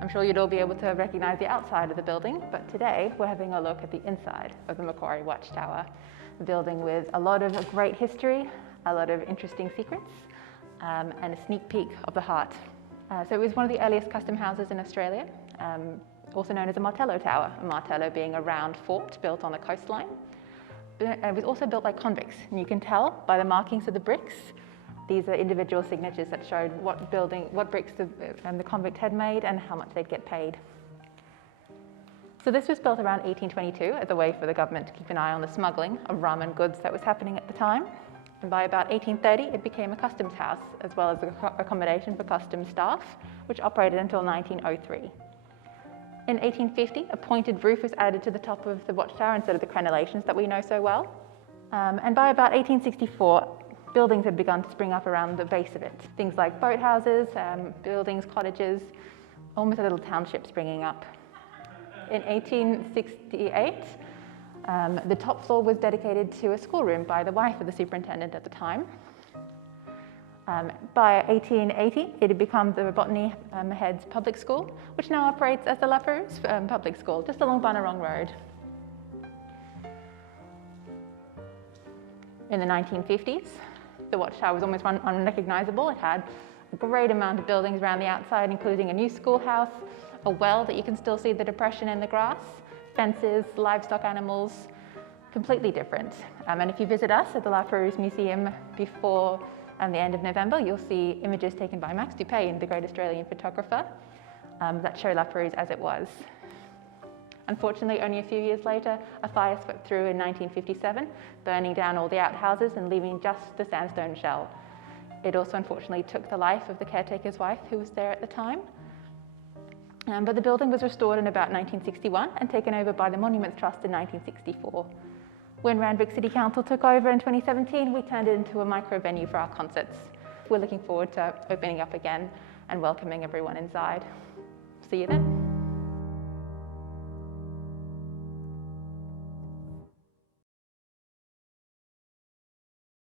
I'm sure you'd all be able to recognize the outside of the building, but today we're having a look at the inside of the Macquarie Watchtower, a building with a lot of great history, a lot of interesting secrets, and a sneak peek of the heart. So it was one of the earliest custom houses in Australia, also known as a martello tower, a martello being a round fort built on the coastline. It was also built by convicts, and you can tell by the markings of the bricks. These are individual signatures that showed what bricks the convict had made and how much they'd get paid. So this was built around 1822 as a way for the government to keep an eye on the smuggling of rum and goods that was happening at the time. And by about 1830, it became a customs house, as well as accommodation for customs staff, which operated until 1903. In 1850, a pointed roof was added to the top of the watchtower instead of the crenellations that we know so well. And by about 1864, buildings had begun to spring up around the base of it. Things like boathouses, buildings, cottages, almost a little township springing up. In 1868, the top floor was dedicated to a schoolroom by the wife of the superintendent at the time. By 1880, it had become the Botany Heads Public School, which now operates as the La Perouse Public School, just along Bunnerong Road. In the 1950s, the watchtower was almost unrecognisable. It had a great amount of buildings around the outside, including a new schoolhouse, a well that you can still see the depression in the grass, fences, livestock animals, completely different. And if you visit us at the Perouse Museum before the end of November, you'll see images taken by Max Dupay, the great Australian photographer, that show La Perouse as it was. Unfortunately, only a few years later, a fire swept through in 1957, burning down all the outhouses and leaving just the sandstone shell. It also unfortunately took the life of the caretaker's wife, who was there at the time. But the building was restored in about 1961 and taken over by the Monuments Trust in 1964. When Randwick City Council took over in 2017, we turned it into a micro venue for our concerts. We're looking forward to opening up again and welcoming everyone inside. See you then.